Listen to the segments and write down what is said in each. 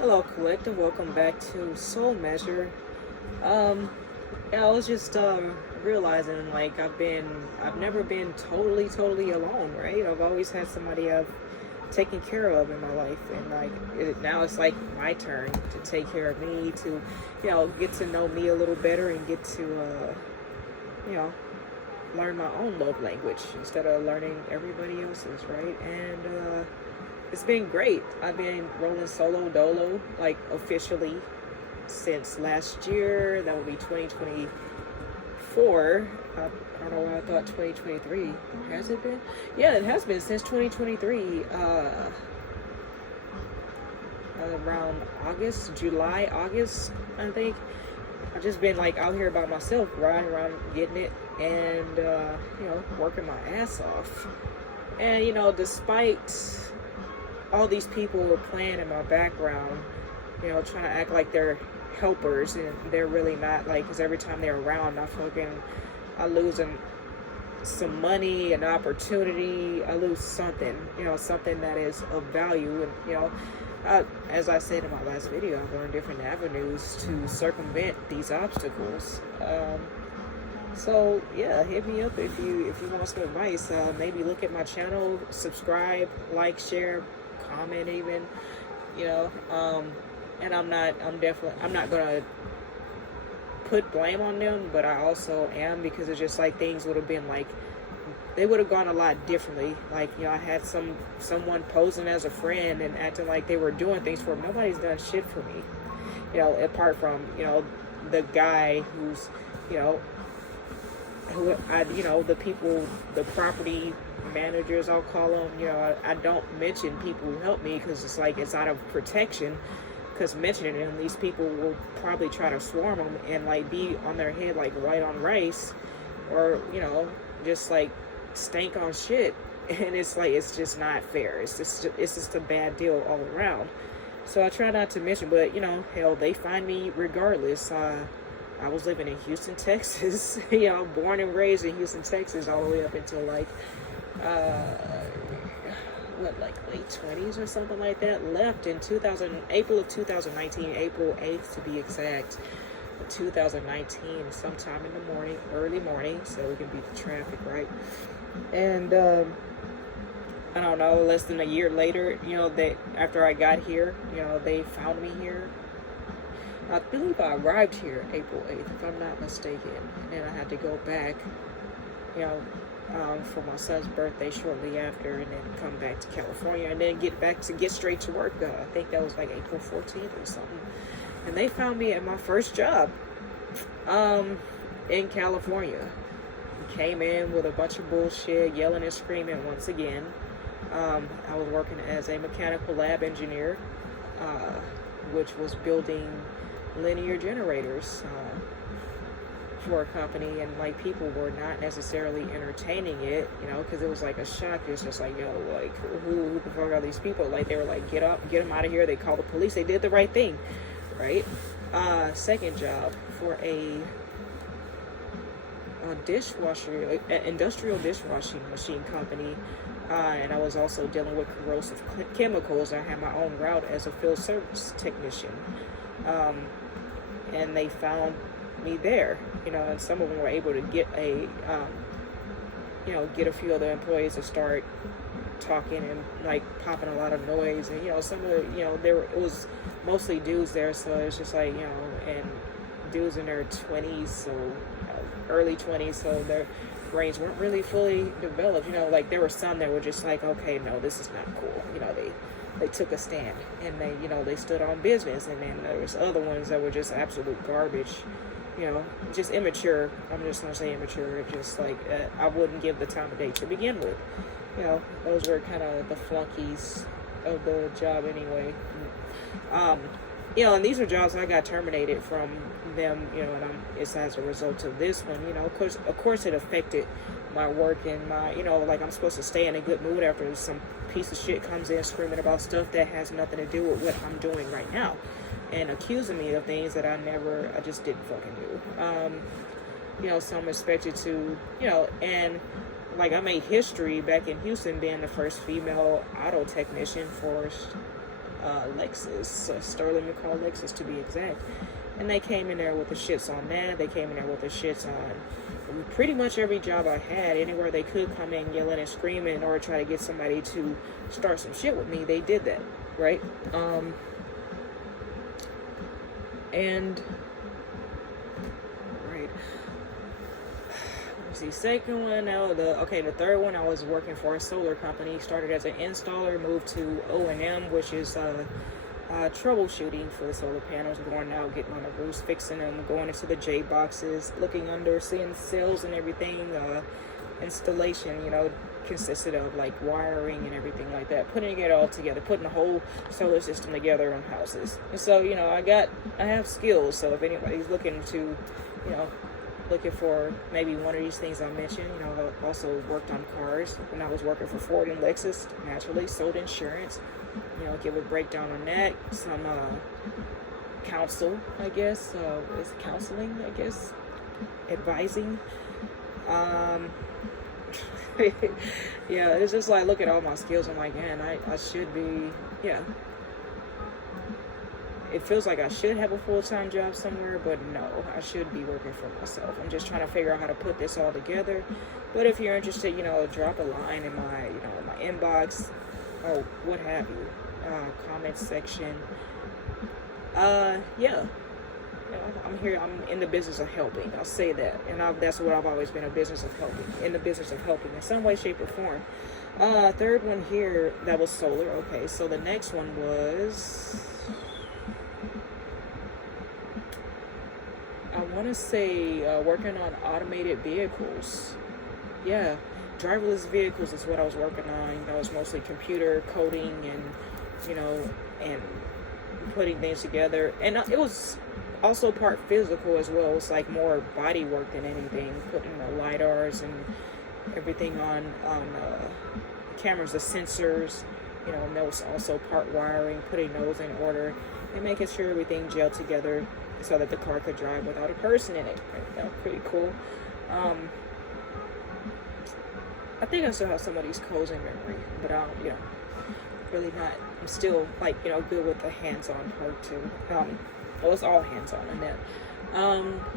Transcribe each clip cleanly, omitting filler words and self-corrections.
Hello, collective. Welcome back to Soul Measure. Um, yeah, I was just realizing like I've never been totally alone, right? I've always had somebody I've taken care of in my life, and now it's like my turn to take care of me, to get to know me a little better and get to you know learn my own love language instead of learning everybody else's, right? And it's been great. I've been rolling solo dolo, like officially, since last year. That will be 2024. I don't know why I thought 2023. Has it been? Yeah, it has been since 2023. Around August, I think. I've just been like out here by myself, riding around, getting it, and working my ass off. And despite all these people were playing in my background, trying to act like they're helpers, and they're really not. Like, because every time they're around, I losing some money, an opportunity, I lose something, something that is of value. And as I said in my last video, I've learned different avenues to circumvent these obstacles. So yeah, hit me up if you want some advice. Maybe look at my channel, subscribe, like, share, comment even, and I'm not gonna put blame on them, but I also am, because it's just like things would have been like, they would have gone a lot differently. Like, I had someone posing as a friend and acting like they were doing things for me. Nobody's done shit for me, apart from, the guy who's, the people, the property managers, I'll call them. I don't mention people who help me because it's like it's out of protection. Because mentioning them, these people will probably try to swarm them and like be on their head like white on rice, or just like stank on shit. And it's like, it's just not fair. It's just a bad deal all around. So I try not to mention, but hell, they find me regardless. I was living in Houston, Texas. Born and raised in Houston, Texas, all the way up until like late 20s or something like that. Left in April of 2019, April 8th to be exact, 2019, sometime in the morning, early morning, so we can beat the traffic, right? And I don't know, less than a year later, they, after I got here, they found me here. I believe I arrived here April 8th, if I'm not mistaken, and then I had to go back, for my son's birthday shortly after, and then come back to California, and then get straight to work. I think that was like April 14th or something. And they found me at my first job in California. Came in with a bunch of bullshit, yelling and screaming once again. I was working as a mechanical lab engineer, which was building linear generators for a company, and like people were not necessarily entertaining it, because it was like a shock. It's just like, like who the fuck are these people? Like, they were like, get them out of here. They called the police. They did the right thing, right? Second job for a dishwasher, industrial dishwashing machine company, and I was also dealing with corrosive chemicals. I had my own route as a field service technician, and they found me there, and some of them were able to get get a few of the employees to start talking and like popping a lot of noise. And some of the, it was mostly dudes there, so it's just like, and dudes in their 20s, so early 20s, so their brains weren't really fully developed. Like, there were some that were just like, okay, no, this is not cool. They took a stand, and they stood on business. And then there was other ones that were just absolute garbage, just immature. I'm just gonna say immature. Just like, I wouldn't give the time of day to begin with. Those were kind of the flunkies of the job anyway. And these are jobs I got terminated from them, and it's as a result of this one. Of course it affected my work and my, like, I'm supposed to stay in a good mood after some piece of shit comes in screaming about stuff that has nothing to do with what I'm doing right now, and accusing me of things that I just didn't fucking do. So I'm expected to, and like, I made history back in Houston being the first female auto technician for Lexus, Sterling McCall Lexus to be exact. And they came in there with the shits on that. They came in there with the shits on pretty much every job I had. Anywhere they could come in yelling and screaming or try to get somebody to start some shit with me, they did that, right? And right. Let's see, second one now, the third one, I was working for a solar company. Started as an installer, moved to O&M, which is troubleshooting for the solar panels, going out, getting on the roofs, fixing them, going into the J boxes, looking under, seeing cells and everything. Installation, consisted of like wiring and everything like that, putting it all together, putting the whole solar system together on houses. And so, I have skills. So if anybody's looking to, looking for maybe one of these things I mentioned, I also worked on cars when I was working for Ford and Lexus, naturally, sold insurance, give a breakdown on that, some counsel, I guess, is counseling, I guess, advising. Yeah, it's just like, look at all my skills, I'm like, man, I should be, it feels like I should have a full-time job somewhere, but no, I should be working for myself. I'm just trying to figure out how to put this all together. But if you're interested, drop a line in my, my inbox or what have you, comment section. Yeah. I'm here. I'm in the business of helping. I'll say that, and that's what I've always been, a business of helping. In the business of helping in some way, shape, or form. Third one here, that was solar. Okay, so the next one was, I want to say, working on automated vehicles. Yeah, driverless vehicles is what I was working on. That was mostly computer coding and, and putting things together. And it was also part physical as well. It's like more body work than anything, putting the lidars and everything on cameras, the sensors, and that was also part wiring, putting those in order and making sure everything gelled together so that the car could drive without a person in it. Pretty cool. I think I still have some of these codes in memory, but I don't, really not. I'm still like, good with the hands-on part too. Well, it's all hands-on in that.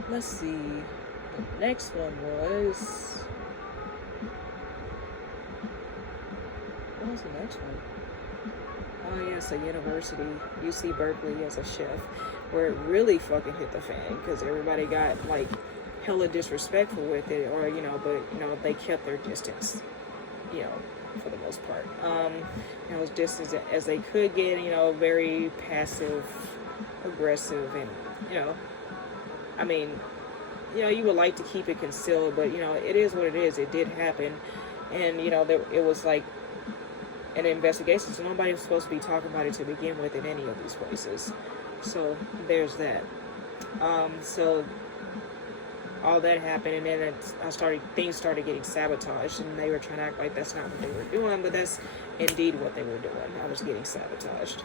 Let's see. The next one was, what was the next one? Oh yes, a university, UC Berkeley, as a chef, where it really fucking hit the fan because everybody got like hella disrespectful with it, or but they kept their distance, for the most part. As distant as they could get, very passive aggressive, and you would like to keep it concealed, but it is what it is. It did happen, and it was like an investigation, so nobody was supposed to be talking about it to begin with in any of these places. So there's that. So all that happened, and then things started getting sabotaged, and they were trying to act like that's not what they were doing, but that's indeed what they were doing. I was getting sabotaged.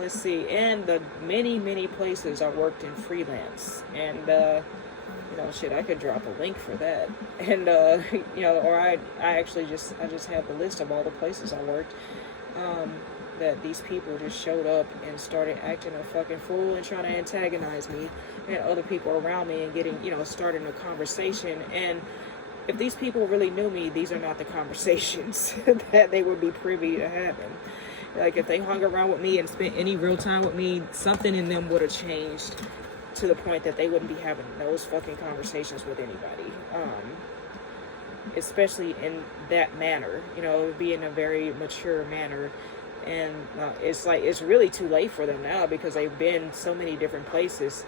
Let's see, and the many places I worked in freelance, and I could drop a link for that, and or I just have the list of all the places I worked, that these people just showed up and started acting a fucking fool and trying to antagonize me and other people around me and getting, starting a conversation. And if these people really knew me, these are not the conversations that they would be privy to having. Like, if they hung around with me and spent any real time with me, something in them would have changed to the point that they wouldn't be having those fucking conversations with anybody. Especially in that manner, it would be in a very mature manner. And it's really too late for them now, because they've been so many different places,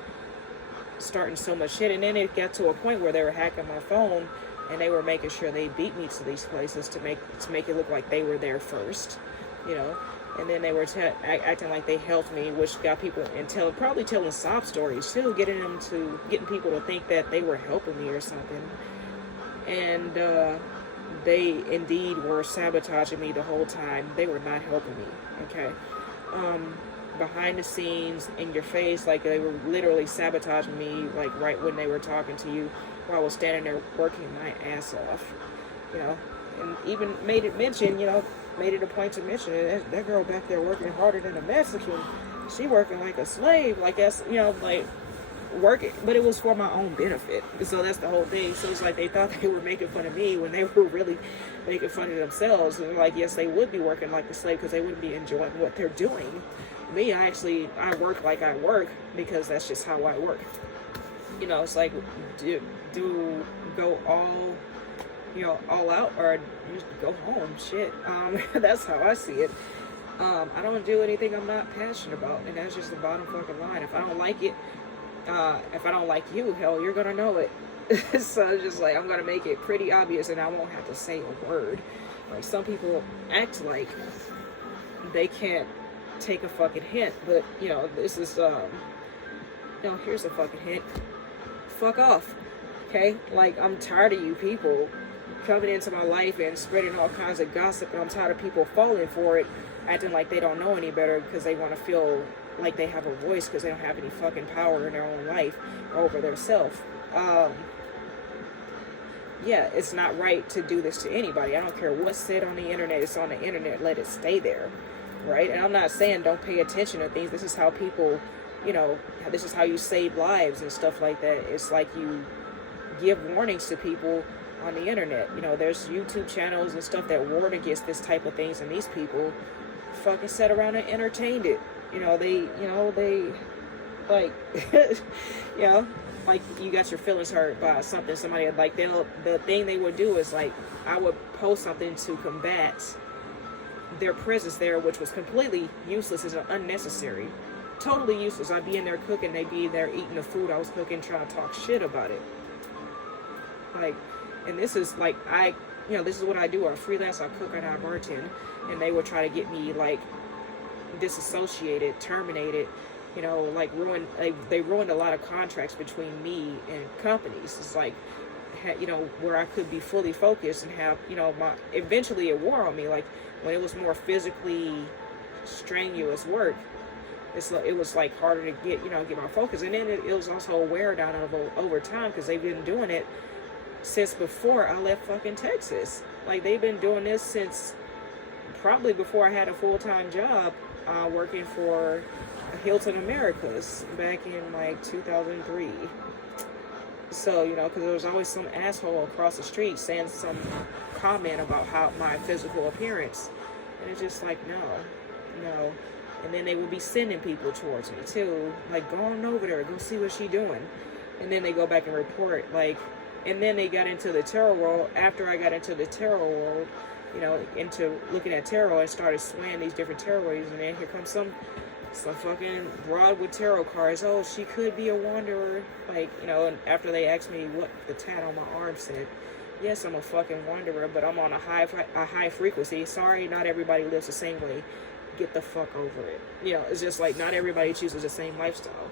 starting so much shit. And then it got to a point where they were hacking my phone, and they were making sure they beat me to these places to make it look like they were there first, And then they were acting like they helped me, which got people probably telling sob stories too, getting people to think that they were helping me or something. And they indeed were sabotaging me the whole time. They were not helping me. Okay, behind the scenes, in your face, like they were literally sabotaging me, like right when they were talking to you, while I was standing there working my ass off. And even made it mention, made it a point to mention it. That girl back there working harder than a Mexican. She working like a slave. Like that's, like working, but it was for my own benefit. So that's the whole thing. So it's like they thought they were making fun of me when they were really making fun of themselves. And like, yes, they would be working like a slave because they wouldn't be enjoying what they're doing. Me, I work like I work because that's just how I work. It's like do go all out, or just go home. Shit. That's how I see it. I don't do anything I'm not passionate about, and that's just the bottom fucking line. If I don't like it, if I don't like you, hell, you're gonna know it. So it's just like I'm gonna make it pretty obvious, and I won't have to say a word. Like some people act like they can't take a fucking hint, but this is here's a fucking hint. Fuck off. Okay? Like, I'm tired of you people coming into my life and spreading all kinds of gossip, and I'm tired of people falling for it, acting like they don't know any better because they want to feel like they have a voice because they don't have any fucking power in their own life over their self. Yeah, it's not right to do this to anybody. I don't care what's said on the internet. It's on the internet. Let it stay there. Right? And I'm not saying don't pay attention to things. This is how people, this is how you save lives and stuff like that. It's like you give warnings to people on the internet. There's YouTube channels and stuff that warn against this type of things, and these people fucking sat around and entertained it. They like, like you got your feelings hurt by something somebody like the thing they would do is like I would post something to combat their presence there, which was completely useless and unnecessary. Totally useless. I'd be in there cooking, they'd be in there eating the food I was cooking, trying to talk shit about it. Like, and this is like, this is what I do. I freelance, I cook and I bartend, and they would try to get me like disassociated, terminated, like ruined. They ruined a lot of contracts between me and companies. It's like, where I could be fully focused and have, eventually it wore on me. Like when it was more physically strenuous work, it was like harder to get my focus. And then it was also a wear down over time because they've been doing it since before I left fucking Texas. Like they've been doing this since probably before I had a full-time job working for Hilton Americas back in like 2003. So, because there was always some asshole across the street saying some comment about how my physical appearance. And it's just like, no. And then they would be sending people towards me too. Like, go on over there, go see what she doing. And then they go back and report, like, and then they got into the tarot world. After I got into the tarot world, into looking at tarot, I started swaying these different tarot readings, and then here comes some fucking broad with tarot cards. Oh, she could be a wanderer. Like, and after they asked me what the tat on my arm said, yes, I'm a fucking wanderer, but I'm on a high frequency. Sorry, not everybody lives the same way. Get the fuck over it. It's just like not everybody chooses the same lifestyle.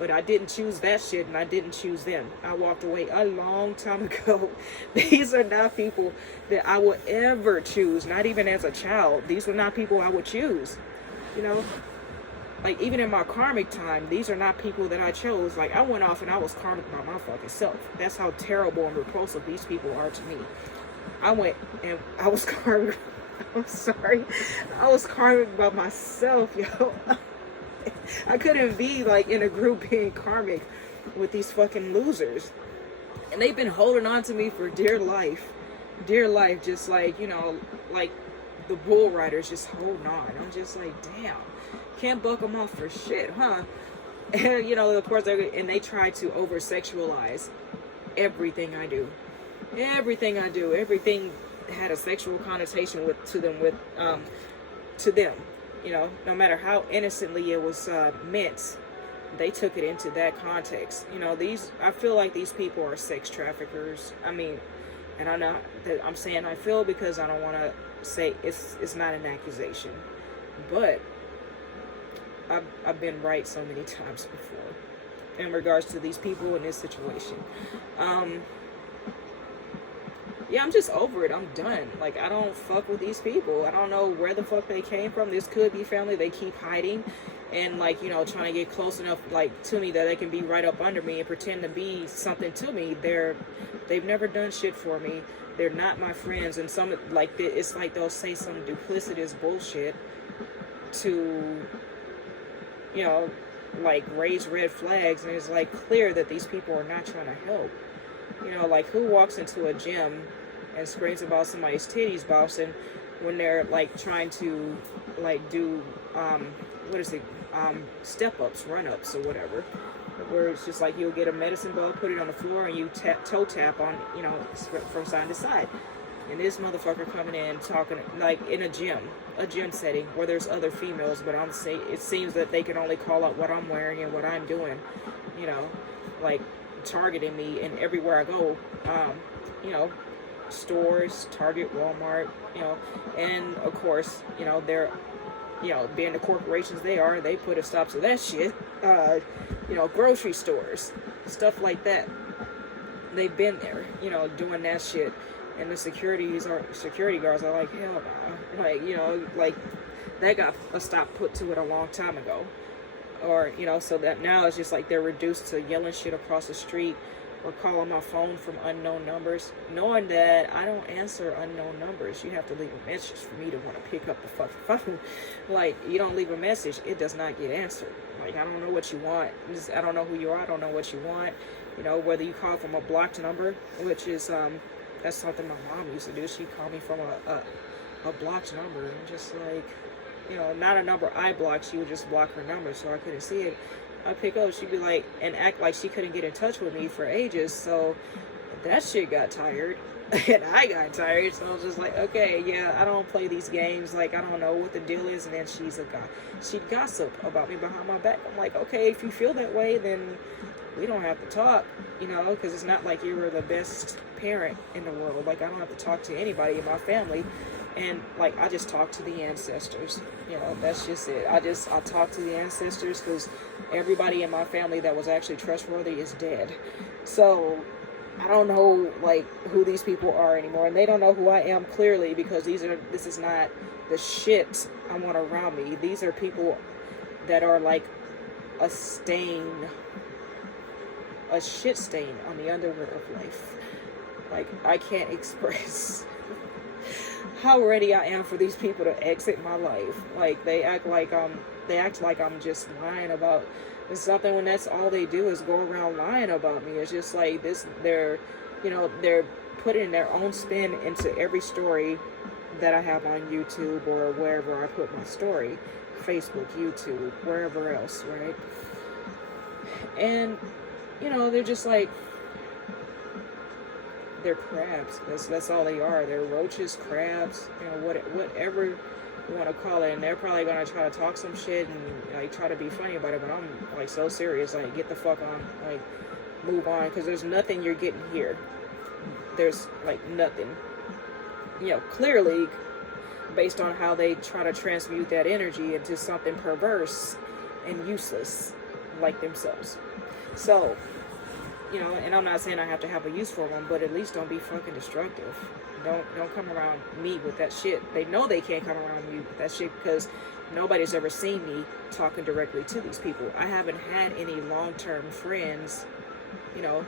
But I didn't choose that shit, and I didn't choose them. I walked away a long time ago. These are not people that I would ever choose, not even as a child. These were not people I would choose. Like, even in my karmic time, these are not people that I chose. Like, I went off and I was karmic by my fucking self. That's how terrible and repulsive these people are to me. I went and I was karmic. I'm sorry. I was karmic by myself, yo. I couldn't be, like, in a group being karmic with these fucking losers. And they've been holding on to me for dear life. Dear life, just like, like the bull riders just holding on. I'm just like, damn. Can't buck them off for shit, huh? And, of course, they try to over-sexualize everything I do. Everything I do. Everything had a sexual connotation to them. No matter how innocently it was meant, they took it into that context. I feel like these people are sex traffickers. I mean, and I'm saying I feel because I don't want to say it's not an accusation, but I've been right so many times before in regards to these people in this situation. yeah, I'm just over it. I'm done. Like, I don't fuck with these people. I don't know where the fuck they came from. This could be family. They keep hiding and, like, you know, trying to get close enough, like, to me that they can be right up under me and pretend to be something to me. They've never done shit for me. They're not my friends. And some, like, it's like they'll say some duplicitous bullshit to, you know, like, raise red flags. And it's, like, clear that these people are not trying to help. You know, like, who walks into a gym and screams about somebody's titties bouncing when they're, like, trying to, like, do, step-ups, run-ups, or whatever, where it's just like you'll get a medicine ball, put it on the floor, and you toe tap on, you know, from side to side. And this motherfucker coming in talking, like, in a gym setting where there's other females, but it seems that they can only call out what I'm wearing and what I'm doing, you know, like, targeting me and everywhere I go, you know, stores, Target, Walmart, you know, and of course, you know, they're, you know, being the corporations they are, they put a stop to that shit. You know, grocery stores, stuff like that. They've been there, you know, doing that shit, and the security guards are like, hell no, like, you know, like, that got a stop put to it a long time ago. Or, you know, so that now it's just like they're reduced to yelling shit across the street or calling my phone from unknown numbers, knowing that I don't answer unknown numbers. You have to leave a message for me to want to pick up the fucking phone. Like, you don't leave a message, it does not get answered. Like, I don't know what you want. I don't know who you are. I don't know what you want. You know, whether you call from a blocked number, which is, that's something my mom used to do. She'd call me from a blocked number, and just like, you know, not a number I blocked, she would just block her number so I couldn't see it. I'd pick up, she'd be like, and act like she couldn't get in touch with me for ages, so that shit got tired, and I got tired, so I was just like, okay, yeah, I don't play these games, like, I don't know what the deal is, and then she'd gossip about me behind my back. I'm like, okay, if you feel that way, then we don't have to talk, you know, because it's not like you were the best parent in the world. Like, I don't have to talk to anybody in my family. And, like, I just talk to the ancestors, you know, that's just it. I talk to the ancestors because everybody in my family that was actually trustworthy is dead. So I don't know, like, who these people are anymore, and they don't know who I am, clearly, because this is not the shit I want around me. These are people that are like a shit stain on the underwear of life. Like, I can't express how ready I am for these people to exit my life. Like, they act like I'm just lying about something when that's all they do is go around lying about me. It's just like this, they're putting their own spin into every story that I have on YouTube or wherever I put my story, Facebook, YouTube, wherever else, right? And, you know, they're just like, they're crabs. That's all they are. They're roaches, crabs, you know, whatever you want to call it. And they're probably gonna try to talk some shit and, like, try to be funny about it. But I'm, like, so serious. Like, get the fuck on. Like, move on, because there's nothing you're getting here. There's, like, nothing. You know, clearly, based on how they try to transmute that energy into something perverse and useless, like themselves. So, you know, and I'm not saying I have to have a use for them, but at least don't be fucking destructive. Don't come around me with that shit. They know they can't come around me with that shit because nobody's ever seen me talking directly to these people. I haven't had any long-term friends, you know,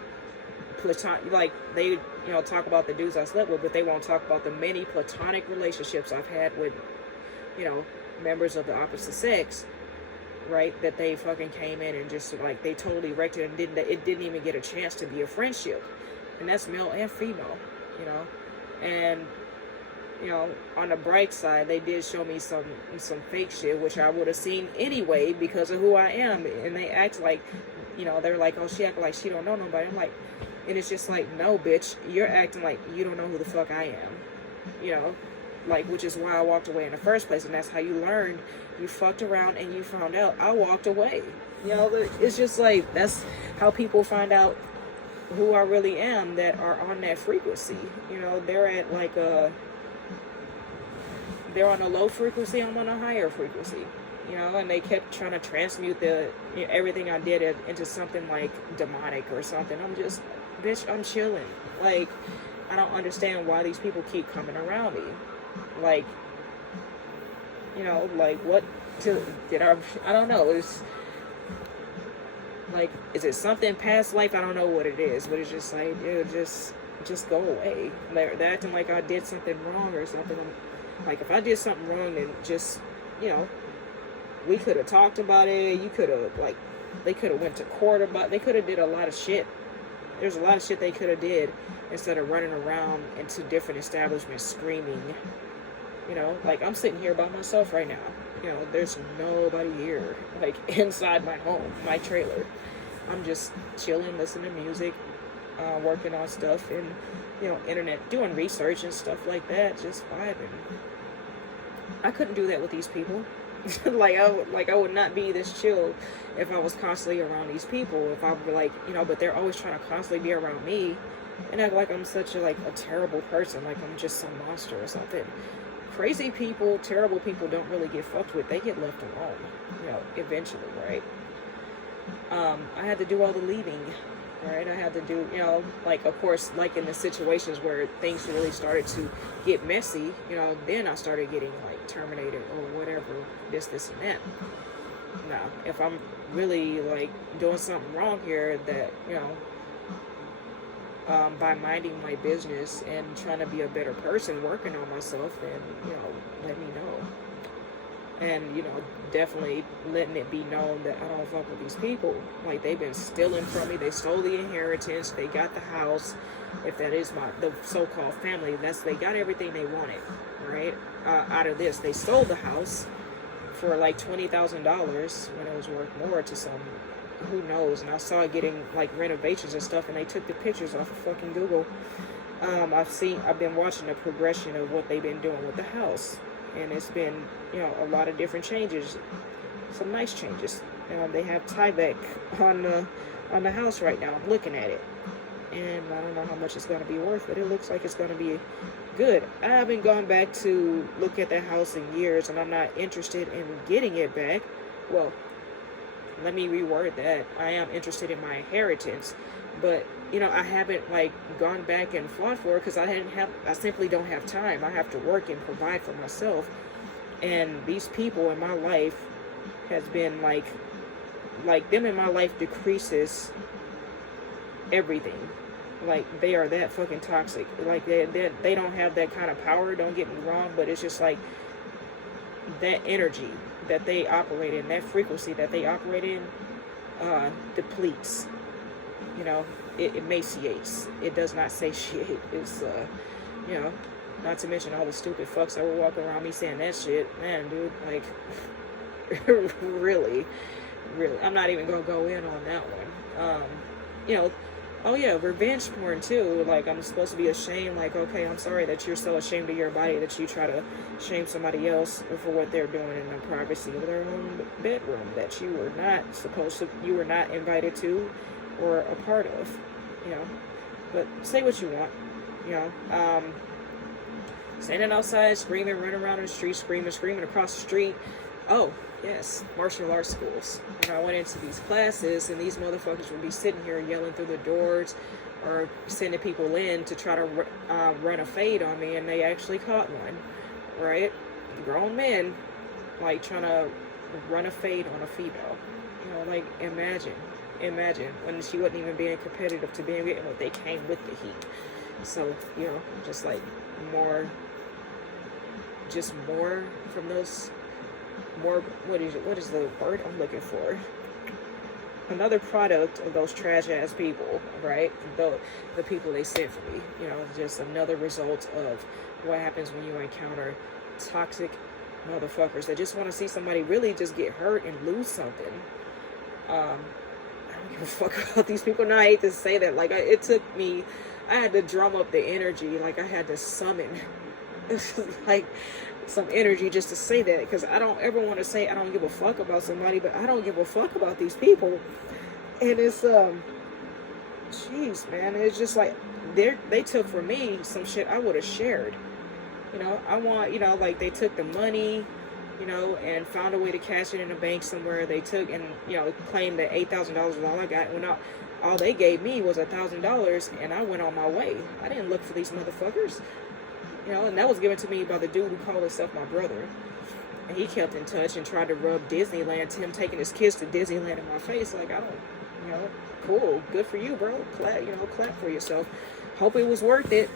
like, they, you know, talk about the dudes I slept with, but they won't talk about the many platonic relationships I've had with, you know, members of the opposite sex, right? That they fucking came in and just, like, they totally wrecked it, and it didn't even get a chance to be a friendship. And that's male and female, you know. And, you know, on the bright side, they did show me some fake shit, which I would have seen anyway because of who I am. And they act like, you know, they're like, oh, she act like she don't know nobody. I'm like, and it's just like, no, bitch, you're acting like you don't know who the fuck I am, you know, like, which is why I walked away in the first place. And that's how you learned. You fucked around and you found out. I walked away, you know. It's just like, that's how people find out who I really am, that are on that frequency. You know, they're at like they're on a low frequency, I'm on a higher frequency, you know. And they kept trying to transmute everything I did into something like demonic or something. I'm just, bitch, I'm chilling. Like, I don't understand why these people keep coming around me. Like, you know, like what I don't know. It's like, is it something past life? I don't know what it is, but it's just like, dude, just go away. They're acting like I did something wrong or something. Like, if I did something wrong, then just, you know, we could have talked about it. You could have, like, they could have went to court about. They could have did a lot of shit. There's a lot of shit they could have did instead of running around into different establishments screaming. You know, like, I'm sitting here by myself right now. You know, there's nobody here, like, inside my home, my trailer. I'm just chilling, listening to music, working on stuff, and, you know, internet, doing research and stuff like that, just vibing. I couldn't do that with these people. I would not be this chill if I was constantly around these people. If I were like, you know, but they're always trying to constantly be around me and act like I'm such a terrible person, like I'm just some monster or something. Crazy people, terrible people don't really get fucked with. They get left alone, you know, eventually, right? I had to do all the leaving, right? I had to do, you know, like, of course, like in the situations where things really started to get messy, you know, then I started getting, like, terminated or whatever, this and that. Now, if I'm really, like, doing something wrong here that, you know, by minding my business and trying to be a better person, working on myself, then, you know, let me know. And, you know, definitely letting it be known that I don't fuck with these people. Like, they've been stealing from me. They stole the inheritance. They got the house. If that is the so-called family, they got everything they wanted, right? Out of this, they sold the house for like $20,000 when it was worth more to some, who knows. And I saw it getting like renovations and stuff, and they took the pictures off of fucking Google. I've been watching the progression of what they've been doing with the house, and it's been, you know, a lot of different changes, some nice changes. They have Tyvek on the house right now. I'm looking at it, and I don't know how much it's going to be worth, but it looks like it's going to be good. I haven't gone back to look at that house in years, and I'm not interested in getting it back. Well, let me reword that. I am interested in my inheritance, but, you know, I haven't, like, gone back and fought for it because I simply don't have time. I have to work and provide for myself, and these people in my life has been like them in my life decreases everything. Like, they are that fucking toxic. Like, they don't have that kind of power, don't get me wrong, but it's just like that energy that they operate in, that frequency that they operate in, depletes. You know, it emaciates. It does not satiate. It's, you know, not to mention all the stupid fucks that were walking around me saying that shit. Man, dude, like, really, I'm not even gonna go in on that one. You know, oh yeah, revenge porn too. Like, I'm supposed to be ashamed. Like, okay, I'm sorry that you're so ashamed of your body that you try to shame somebody else for what they're doing in the privacy of their own bedroom that you were not invited to or a part of. You know, but say what you want. You know, standing outside, screaming, running around in the street, screaming across the street. Oh, yes, martial arts schools. And I went into these classes, and these motherfuckers would be sitting here yelling through the doors or sending people in to try to run a fade on me, and they actually caught one, right? Grown men, like, trying to run a fade on a female. You know, like, imagine when she wasn't even being competitive to being with, they came with the heat. So, you know, just like more from those, what is the word I'm looking for? Another product of those trash ass people, right? The people they sent for me, you know, just another result of what happens when you encounter toxic motherfuckers that just want to see somebody really just get hurt and lose something. I don't give a fuck about these people. No, I hate to say that. Like, it took me, I had to drum up the energy. Like, I had to summon like some energy just to say that, because I don't ever want to say I don't give a fuck about somebody, but I don't give a fuck about these people. And it's jeez, man, it's just like they took from me some shit I would have shared. You know, I want, you know, like, they took the money, you know, and found a way to cash it in a bank somewhere. They took and, you know, claimed that $8,000 was all I got. When all they gave me was $1,000, and I went on my way. I didn't look for these motherfuckers, and that was given to me by the dude who called himself my brother. And he kept in touch and tried to rub Disneyland, him taking his kids to Disneyland in my face. Like, I don't, cool, good for you, bro. Clap for yourself. Hope it was worth it,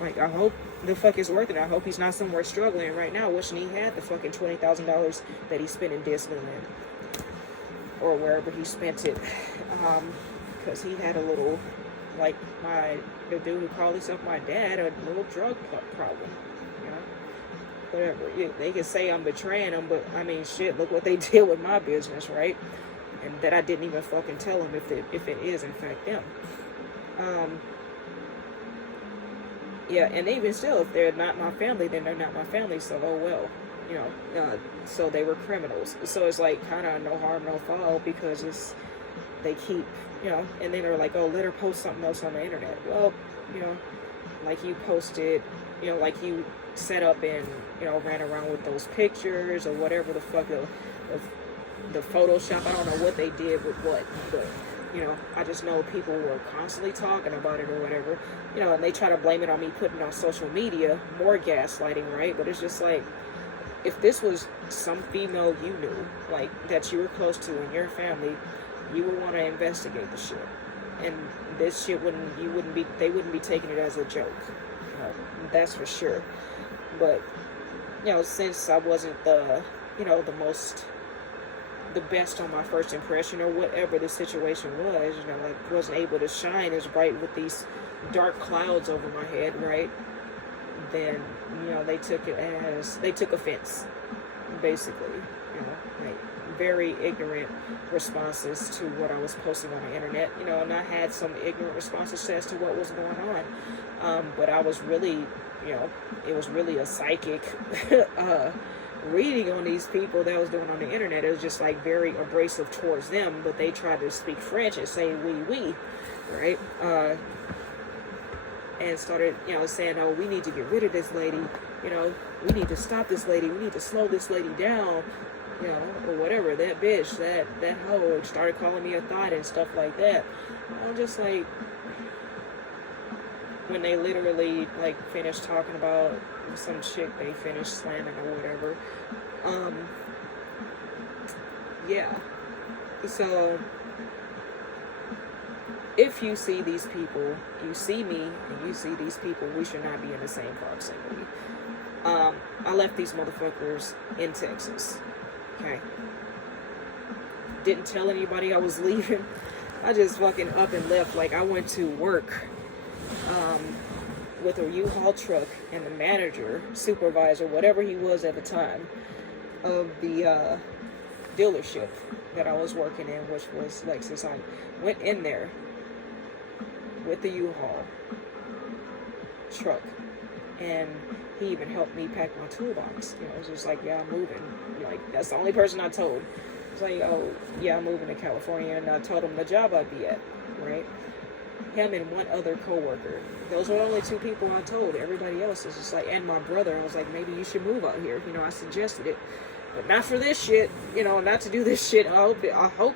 Like, I hope the fuck it's worth it. I hope he's not somewhere struggling right now, wishing he had the fucking $20,000 that he spent in Disneyland. Or wherever he spent it. Because he had a little, like, the dude who called himself my dad, a little drug problem. Whatever. They can say I'm betraying them, but I mean, shit, look what they did with my business, right? And that I didn't even fucking tell them if it is in fact them. Yeah, and even still, if they're not my family, then they're not my family, so oh well. So they were criminals. So it's like kind of no harm, no foul, because they keep, and then they're like, oh, let her post something else on the internet. Well, like you posted, like you set up and, ran around with those pictures or whatever the fuck, the Photoshop. I don't know what they did with what, but, I just know people were constantly talking about it or whatever, and they try to blame it on me putting it on social media, more gaslighting, right? But it's just like, if this was some female you knew, like, that you were close to in your family, you would want to investigate the shit. And this shit they wouldn't be taking it as a joke. That's for sure. But, since I wasn't the best on my first impression or whatever the situation was, like, wasn't able to shine as bright with these dark clouds over my head, right? Then, they took offense, basically, like very ignorant responses to what I was posting on the internet, and I had some ignorant responses as to what was going on, but I was really, it was really a psychic reading on these people that I was doing on the internet. It was just like very abrasive towards them, but they tried to speak French and say oui, right? And started, saying, oh, we need to get rid of this lady, we need to stop this lady, we need to slow this lady down, or whatever, that bitch, that hoe, started calling me a thought and stuff like that. I'm just like, when they literally, like, finished talking about some chick they finished slamming or whatever, yeah, so, if you see these people, you see me, and you see these people, we should not be in the same proximity. I left these motherfuckers in Texas, okay? Didn't tell anybody I was leaving. I just fucking up and left. Like, I went to work with a U-Haul truck, and the manager, supervisor, whatever he was at the time, of the dealership that I was working in, which was Lexus, I went in there with the U-Haul truck, and he even helped me pack my toolbox. It was just like, yeah, I'm moving. Like, that's the only person I told. It's like, oh, yeah, I'm moving to California, and I told him the job I'd be at, right? Him and one other coworker. Those were the only two people I told. Everybody else is just like, and my brother, I was like, maybe you should move out here. I suggested it, but not for this shit. Not to do this shit. I hope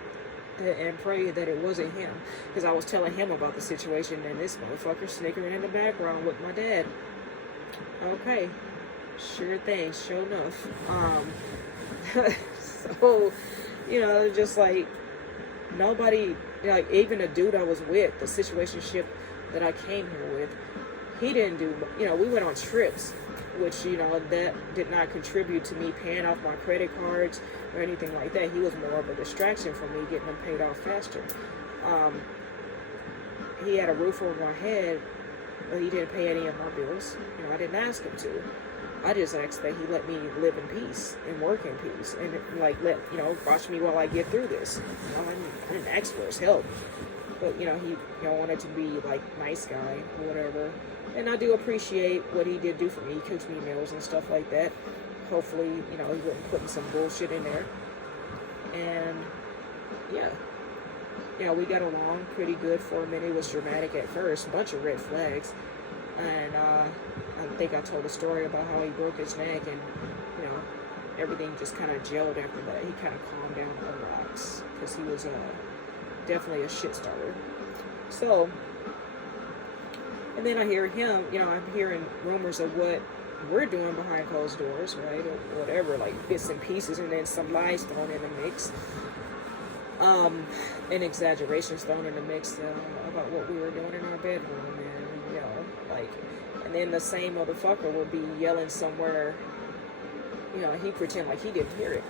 and pray that it wasn't him, because I was telling him about the situation, and this motherfucker snickering in the background with my dad. Okay, sure thing, sure enough. So, just like, nobody, like, even the dude I was with, the situationship that I came here with, he didn't do, we went on trips, which, that did not contribute to me paying off my credit cards or anything like that. He was more of a distraction for me getting them paid off faster. He had a roof over my head, but he didn't pay any of my bills. I didn't ask him to. I just asked that he let me live in peace and work in peace, and watch me while I get through this. I didn't ask for his help, but he wanted to be like nice guy or whatever. And I do appreciate what he did do for me. He cooks me meals and stuff like that. Hopefully, he wasn't putting some bullshit in there. And yeah, we got along pretty good for a minute. It was dramatic at first, a bunch of red flags. And I think I told a story about how he broke his neck, and everything just kind of gelled after that. He kind of calmed down, relaxed, because he was definitely a shit starter. So, and then I hear him, I'm hearing rumors of what we're doing behind closed doors, right? Or whatever, like bits and pieces, and then some lies thrown in the mix. And exaggerations thrown in the mix about what we were doing in our bedroom, and like, and then the same motherfucker will be yelling somewhere, he pretend like he didn't hear it,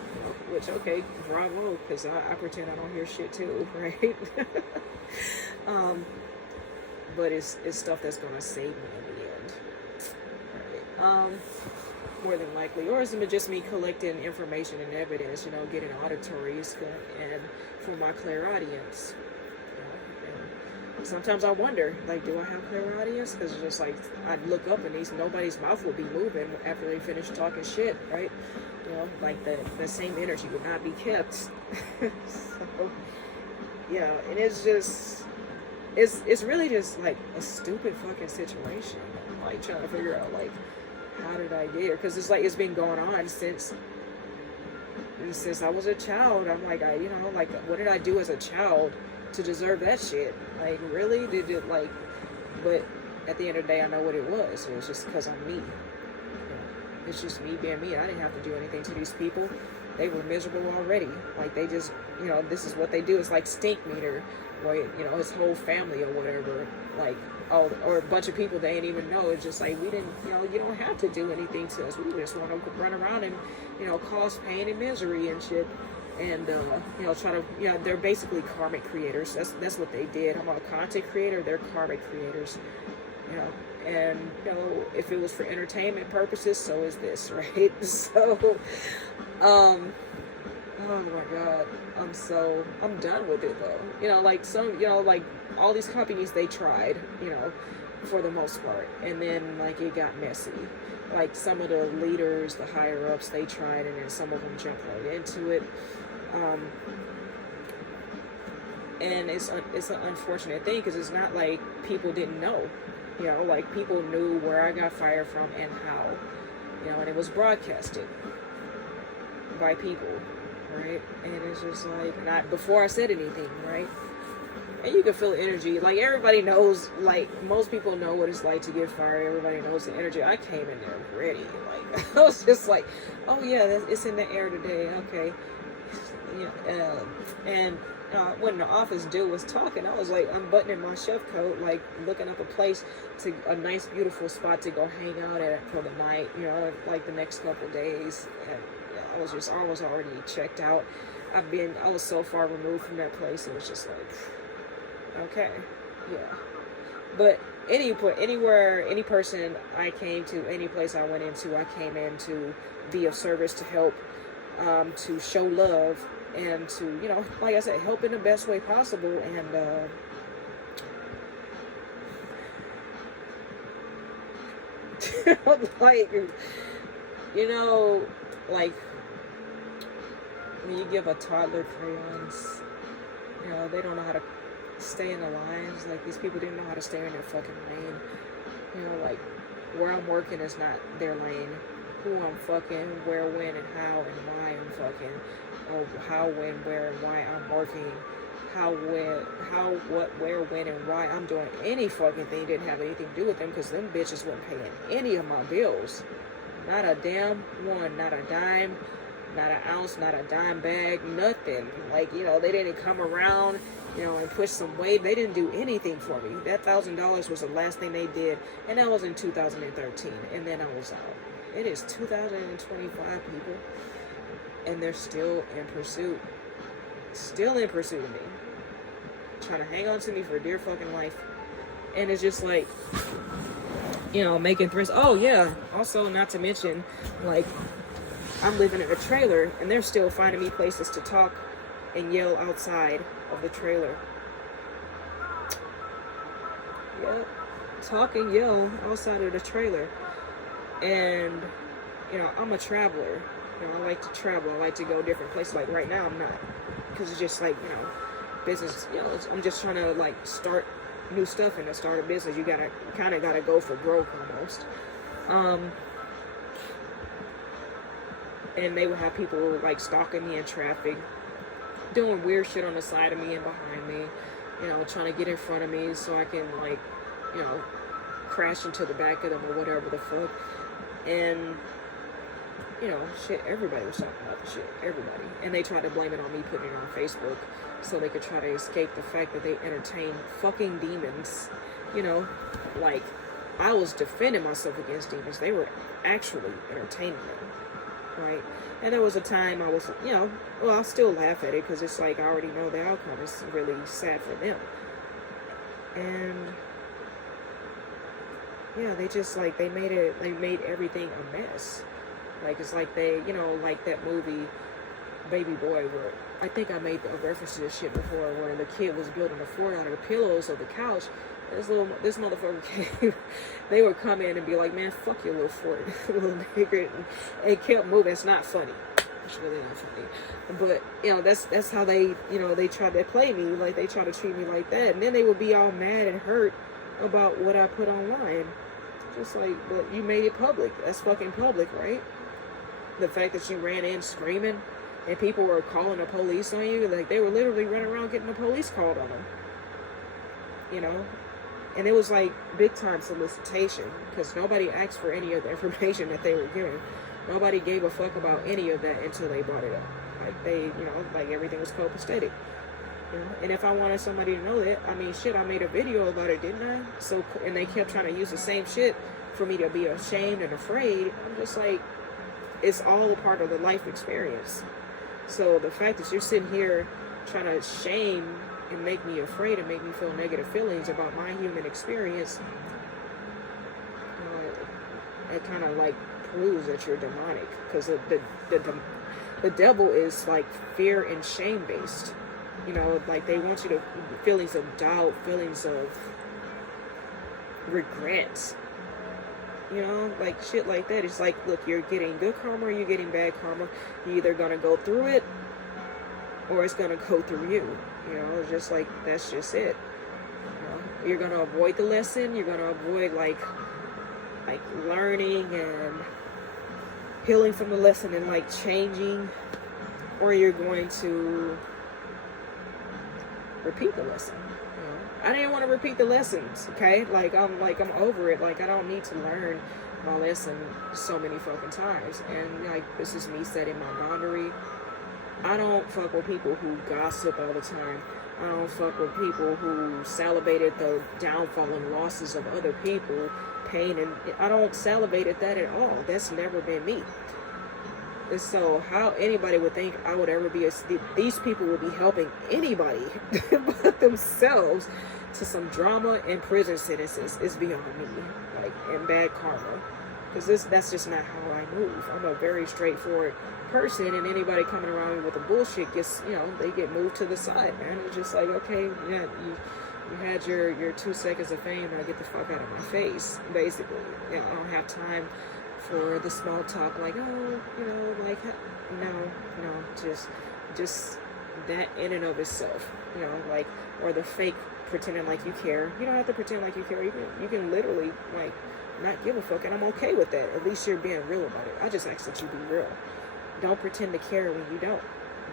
which, okay, bravo, because I pretend I don't hear shit too, right? But it's stuff that's gonna save me in the end, right? More than likely, or is it just me collecting information and evidence, getting auditories and for my clairaudience. And sometimes I wonder, like, do I have clairaudience? Because it's just like, I'd look up and nobody's mouth would be moving after they finish talking shit, right? Like the same energy would not be kept. So, yeah, and it's just, it's really just like a stupid fucking situation. I'm like trying to figure out, like, how did I get here? Because it's like, it's been going on since I was a child. I'm like, like, what did I do as a child to deserve that shit? Like, really? Did it, like, but at the end of the day, I know what it was. It was just because I'm me. It's just me being me. I didn't have to do anything to these people. They were miserable already. Like, they just, this is what they do. It's like stink meter, right? His whole family or whatever, like, or a bunch of people they ain't even know. It's just like, we didn't, you don't have to do anything to us. We just want to run around and, cause pain and misery and shit. And, try to, they're basically karmic creators. That's what they did. I'm a content creator. They're karmic creators, and, if it was for entertainment purposes, so is this, right? So, oh my God, I'm done with it though. Like like all these companies, they tried, for the most part, and then like it got messy. Like some of the leaders, the higher ups, they tried, and then some of them jumped right into it. And it's an unfortunate thing, because it's not like people didn't know. Like people knew where I got fired from and how, and it was broadcasted by people, right? And it's just like, not before I said anything, right? And you can feel the energy. Like, everybody knows, like, most people know what it's like to get fired. Everybody knows the energy. I came in there ready. Like, I was just like, oh yeah, it's in the air today. Okay. And when the office dude was talking, I was like unbuttoning my chef coat, like looking up a nice beautiful spot to go hang out at for the night, like the next couple days. And I was already checked out. I was so far removed from that place. It was just like, okay, yeah. But anywhere, any person I came to, any place I went into, I came in to be of service, to help, to show love, and to, like I said, help in the best way possible. And like, like when you give a toddler crayons, they don't know how to stay in the lines. Like, these people didn't know how to stay in their fucking lane. Like, where I'm working is not their lane. Who I'm fucking, where, when, and how, and why I'm fucking, or how, when, where, and why I'm working, how, what, where, when, and why I'm doing any fucking thing didn't have anything to do with them, because them bitches weren't paying any of my bills. Not a damn one, not a dime, not an ounce, not a dime bag, nothing. Like, they didn't come around, and push some weight. They didn't do anything for me. That $1,000 was the last thing they did, and that was in 2013, and then I was out. It is 2025, people, and they're still in pursuit of me, trying to hang on to me for dear fucking life. And it's just like, making threats. Oh yeah, also, not to mention, like, I'm living in a trailer, and they're still finding me places to talk and yell outside of the trailer. Yep, talk and yell outside of the trailer. And, I'm a traveler. I like to travel. I like to go different places. Like, right now, I'm not. Because it's just like, business, I'm just trying to, like, start new stuff and to start a business. You kind of gotta go for broke almost. And they would have people, like, stalking me in traffic, doing weird shit on the side of me and behind me, you know, trying to get in front of me so I can, like, you know, crash into the back of them or whatever the fuck. And, you know, shit, everybody was talking about the shit, everybody. And they tried to blame it on me putting it on Facebook so they could try to escape the fact that they entertain fucking demons. You know, like, I was defending myself against demons. They were actually entertaining them, right? And there was a time I was, you know, well, I'll still laugh at it because it's like I already know the outcome. It's really sad for them. And yeah, they just, like, they made everything a mess. Like, it's like they, you know, like that movie Baby Boy, where I think I made a reference to this shit before, where the kid was building a fort out of the pillows of the couch. This motherfucker came, they would come in and be like, man, fuck your little fort, little nigga, and it kept moving. It's not funny. It's really not funny. But, you know, that's how they, you know, they try to play me, like, they try to treat me like that. And then they would be all mad and hurt about what I put online. Just like, but you made it public. That's fucking public, right? The fact that you ran in screaming and people were calling the police on you, like, they were literally running around getting the police called on them. You know? And it was like big time solicitation because nobody asked for any of the information that they were given. Nobody gave a fuck about any of that until they brought it up. Like, they, you know, like, everything was copacetic. You know? And if I wanted somebody to know that, I mean, shit, I made a video about it, didn't I? So, and they kept trying to use the same shit for me to be ashamed and afraid. I'm just like, it's all a part of the life experience. So the fact that you're sitting here trying to shame and make me afraid and make me feel negative feelings about my human experience, it kind of like proves that you're demonic, because the devil is like fear and shame based. You know, like, they want you to feelings of doubt, feelings of regret. You know, like, shit like that. It's like, look, you're getting good karma or you're getting bad karma. You're either gonna go through it or it's gonna go through you. You know, it's just like, that's just it. You know, you're gonna avoid the lesson. You're gonna avoid like learning and healing from the lesson and like changing, or you're going to repeat the lesson. I didn't want to repeat the lessons, okay? Like, I'm over it. Like, I don't need to learn my lesson so many fucking times. And, like, this is me setting my boundary. I don't fuck with people who gossip all the time. I don't fuck with people who salivated the downfall and losses of other people, pain, and I don't salivate at that at all. That's never been me. And so how anybody would think I would ever be these people would be helping anybody but themselves to some drama and prison sentences is beyond me, like, and bad karma, because that's just not how I move. I'm a very straightforward person, and anybody coming around me with the bullshit gets, you know, they get moved to the side, man. It's just like, okay, yeah, you had your 2 seconds of fame, now get the fuck out of my face, basically. You know, I don't have time for the small talk, like, oh, you know, like, no, just that in and of itself, you know, like, or the fake pretending like you care. You don't have to pretend like you care. You can literally, like, not give a fuck, and I'm okay with that. At least you're being real about it. I just ask that you be real. Don't pretend to care when you don't.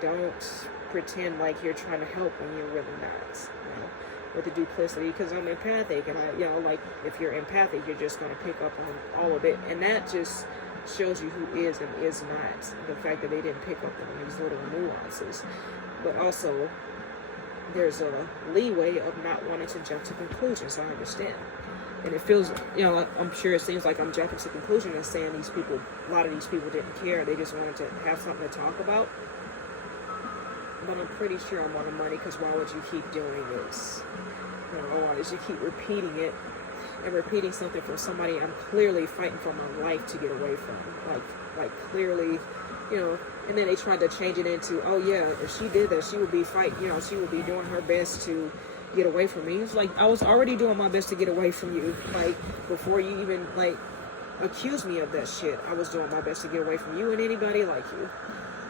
Don't pretend like you're trying to help when you're really not, you know, with the duplicity, because I'm empathic, and I, you know, like, if you're empathic, you're just going to pick up on all of it, and that just shows you who is and is not, the fact that they didn't pick up on these little nuances. But also, there's a leeway of not wanting to jump to conclusions. I understand, and it feels, you know, I'm sure it seems like I'm jumping to conclusions and saying these people, a lot of these people didn't care, they just wanted to have something to talk about. But I'm pretty sure I'm on the money, because why would you keep doing this? You know, why did you keep repeating it and repeating something from somebody I'm clearly fighting for my life to get away from? Like clearly, you know. And then they tried to change it into, oh yeah, if she did that, she would be fighting, you know, she would be doing her best to get away from me. It's like, I was already doing my best to get away from you. Like, before you even, like, accused me of that shit, I was doing my best to get away from you and anybody like you.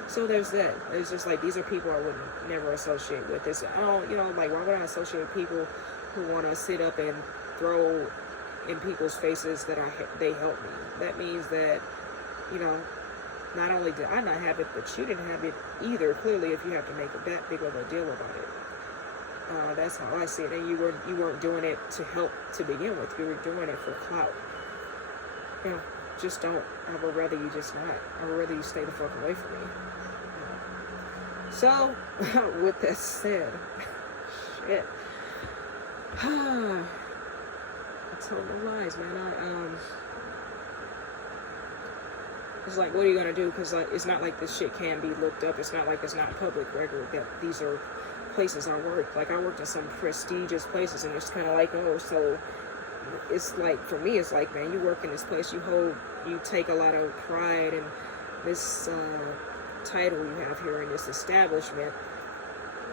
So there's that. It's just like, these are people I would never associate with. It's, I don't, you know, like, why would I associate people who want to sit up and throw in people's faces that they help me? That means that, you know, not only did I not have it, but you didn't have it either. Clearly, if you have to make that big of a deal about it. That's how I see it. And you weren't doing it to help to begin with. You were doing it for clout. You know, just don't. I would rather you just not. I would rather you stay the fuck away from me. So, with that said, shit. I told no lies, man. It's like, what are you gonna do? Because like, it's not like this shit can be looked up. It's not like it's not public record that these are places I worked. Like, I worked in some prestigious places, and it's kind of like, oh, so it's like, for me, it's like, man, you work in this place, you take a lot of pride in this title you have here in this establishment,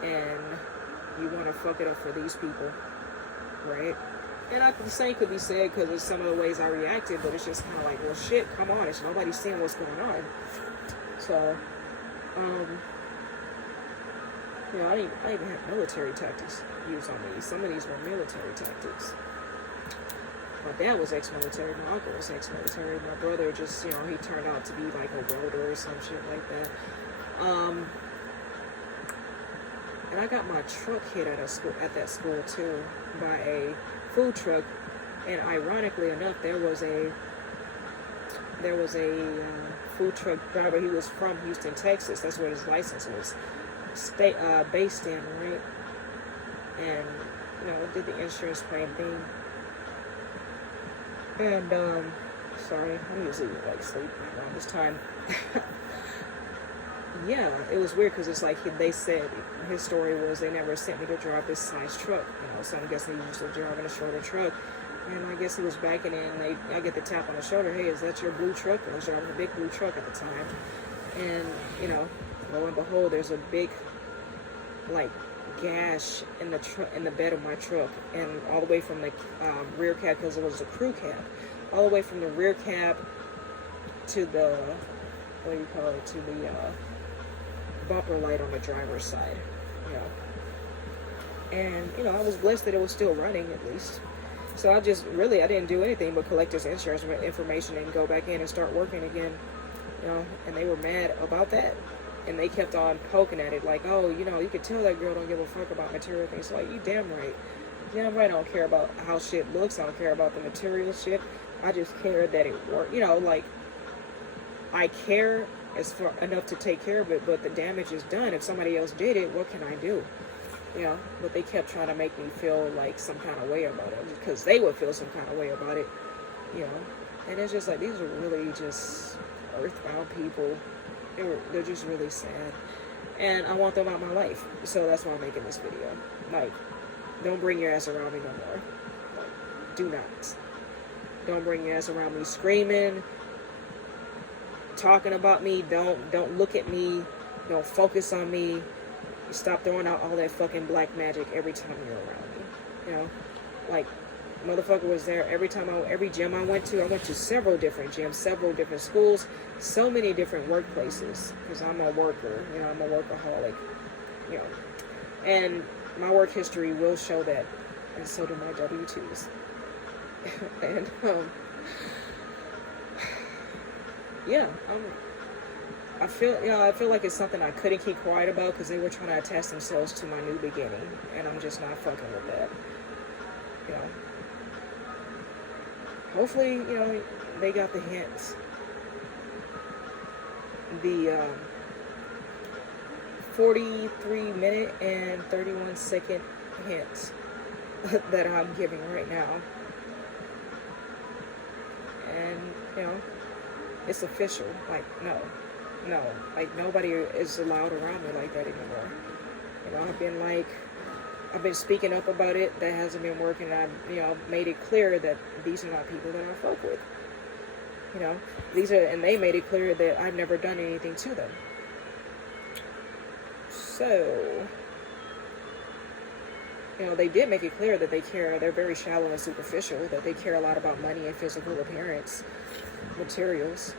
and you want to fuck it up for these people, right? And the same could be said because of some of the ways I reacted, but it's just kind of like, well, shit, come on, it's nobody's seeing what's going on. So, you know, I even had military tactics used on me. Some of these were military tactics. My dad was ex-military, my uncle was ex-military, my brother just, you know, he turned out to be like a welder or some shit like that. And I got my truck hit at that school too, by a food truck, and ironically enough, there was a food truck driver. He was from Houston, Texas. That's where his license was based in, right? And you know, did the insurance claim thing. And sorry, I'm usually like sleeping around this time. Yeah, it was weird because it's like they said his story was they never sent me to drive this size truck, you know. So I'm guessing he was just driving a shorter truck, and I guess he was backing in. And I get the tap on the shoulder. Hey, is that your blue truck? I was driving a big blue truck at the time, and you know, lo and behold, there's a big like gash in the bed of my truck, and all the way from the rear cab, because it was a crew cab, all the way from the rear cab to the to the bumper light on the driver's side, you know. And you know, I was blessed that it was still running at least. So I didn't do anything but collect his insurance information and go back in and start working again, you know. And they were mad about that. And they kept on poking at it like, oh, you know, you could tell that girl don't give a fuck about material things. Like, you damn right. Damn right I don't care about how shit looks. I don't care about the material shit. I just care that it works. You know, like, I care enough to take care of it, but the damage is done. If somebody else did it, what can I do? You know, but they kept trying to make me feel like some kind of way about it, because they would feel some kind of way about it, you know. And it's just like, these are really just earthbound people. They're just really sad, and I want them out of my life. So that's why I'm making this video. Like, don't bring your ass around me no more. Like, do not. Don't bring your ass around me screaming, talking about me. Don't look at me. Don't focus on me. You stop throwing out all that fucking black magic every time you're around me. You know, like, motherfucker was there every gym I went to several different gyms, several different schools, so many different workplaces, because I'm a worker, you know, I'm a workaholic, you know, and my work history will show that, and so do my W-2s. And yeah, I feel like it's something I couldn't keep quiet about, because they were trying to attach themselves to my new beginning, and I'm just not fucking with that, you know. Hopefully, you know, they got the hints. The 43-minute and 31-second hints that I'm giving right now. And, you know, it's official. Like, no. Like, nobody is allowed around me like that anymore. You know, I've been speaking up about it. That hasn't been working. I've, you know, made it clear that these are not people that I fuck with. You know, and they made it clear that I've never done anything to them. So, you know, they did make it clear that they care. They're very shallow and superficial. That they care a lot about money and physical appearance, materials,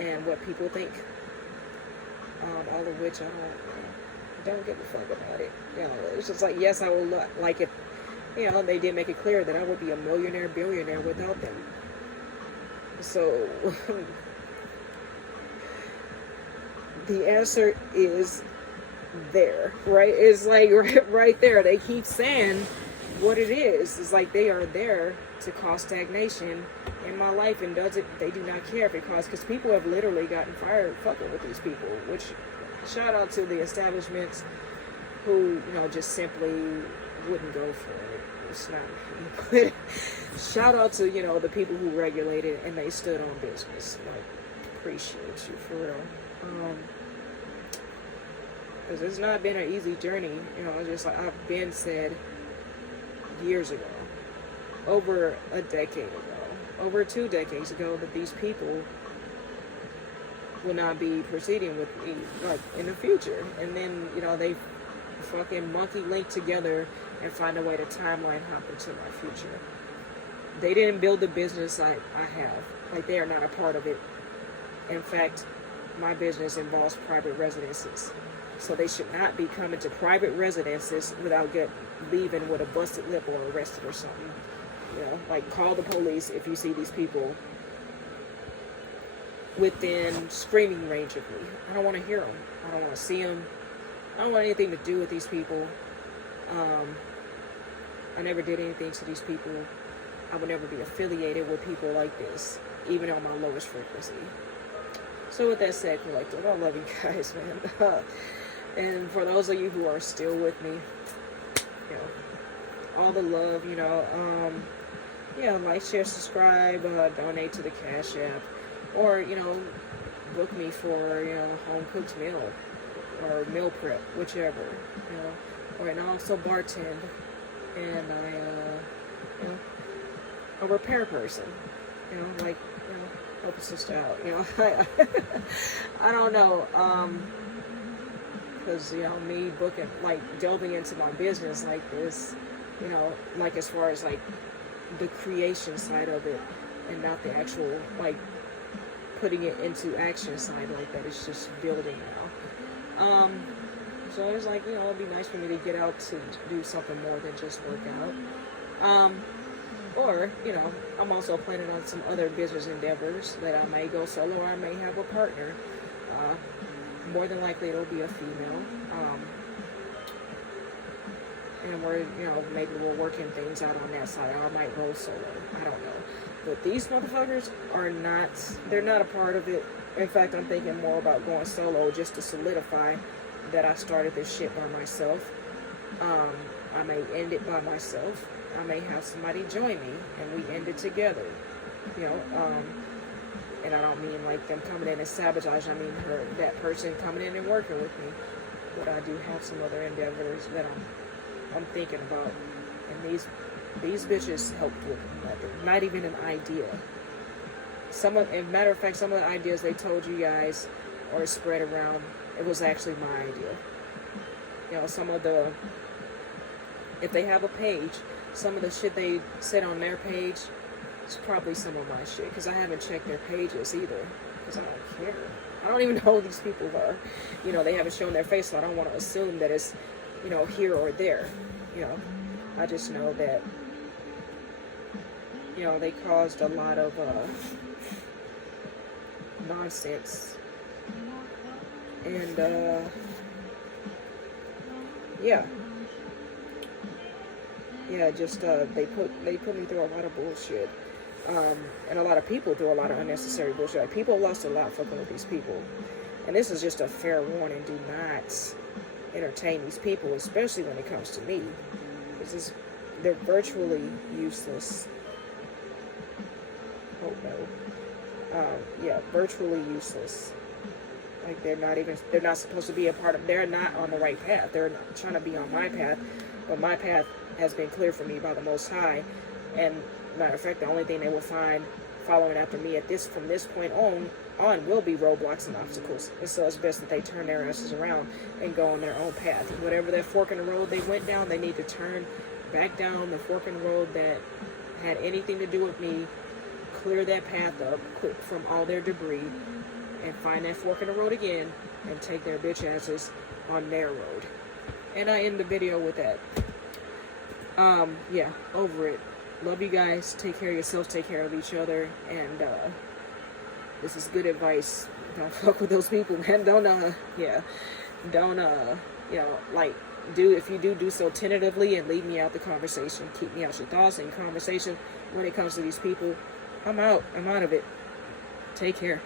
and what people think. All of which I don't give a fuck about it. You know, it's just like, yes, I will like it. You know, they did make it clear that I would be a millionaire, billionaire without them. So, The answer is there, right? It's like right there. They keep saying what it is. It's like they are there to cause stagnation in my life, and they do not care because people have literally gotten fired fucking with these people. Which, shout out to the establishments who, just simply wouldn't go for it. It's not me, but shout out to, the people who regulated and they stood on business. Like, appreciate you for real. Because it's not been an easy journey, just like I've been said years ago, over a decade ago, over 2 decades ago, that these people will not be proceeding with me, like, in the future. And then, they fucking monkey link together and find a way to timeline hop into my future. They didn't build the business I have. Like, they are not a part of it. In fact, my business involves private residences. So they should not be coming to private residences without leaving with a busted lip or arrested or something. Like, call the police if you see these people within screaming range of me. I don't want to hear them. I don't want to see them. I don't want anything to do with these people. I never did anything to these people. I would never be affiliated with people like this, even on my lowest frequency. So with that said, collective, I love you guys, man. And for those of you who are still with me, all the love, like, share, subscribe, donate to the Cash App, or, book me for, home cooked meal or meal prep, whichever, and I also bartend, and a repair person, help a sister out, I don't know, because, me booking, like, delving into my business like this, like, as far as, like, the creation side of it, and not the actual, like, putting it into action side like that. It's just building now. So it's like, it'd be nice for me to get out to do something more than just work out. Or, I'm also planning on some other business endeavors that I may go solo, or I may have a partner. More than likely it'll be a female. And we're, maybe we're working things out on that side. Or I might go solo. I don't know. But these motherfuckers they're not a part of it. In fact, I'm thinking more about going solo just to solidify that I started this shit by myself. I may end it by myself. I may have somebody join me and we end it together. And I don't mean like them coming in and sabotage. I mean that person coming in and working with me. But I do have some other endeavors that I'm thinking about. And these bitches helped with nothing. Not even an idea. As a matter of fact, some of the ideas they told you guys or spread around, it was actually my idea. If they have a page, some of the shit they said on their page is probably some of my shit. Because I haven't checked their pages either. Because I don't care. I don't even know who these people are. They haven't shown their face, so I don't want to assume that it's, here or there. I just know that, they caused a lot of nonsense. And, they put me through a lot of bullshit. And a lot of people through a lot of unnecessary bullshit. Like, people lost a lot fucking with these people. And this is just a fair warning. Do not entertain these people, especially when it comes to me. They're virtually useless. Oh no. Virtually useless. Like, they're not supposed to be a part of, they're not on the right path. They're trying to be on my path, but my path has been cleared for me by the Most High. And matter of fact, the only thing they will find following after me from this point on will be roadblocks and obstacles. And so it's best that they turn their asses around and go on their own path. Whatever that fork in the road they went down, they need to turn back down the fork in the road that had anything to do with me, clear that path up from all their debris, and find that fork in the road again and take their bitch asses on their road. And I end the video with that. Over it. Love you guys. Take care of yourselves. Take care of each other. And This is good advice. Don't fuck with those people, man. Don't like, if you do so tentatively and leave me out the conversation. Keep me out your thoughts and conversation when it comes to these people. I'm out of it. Take care.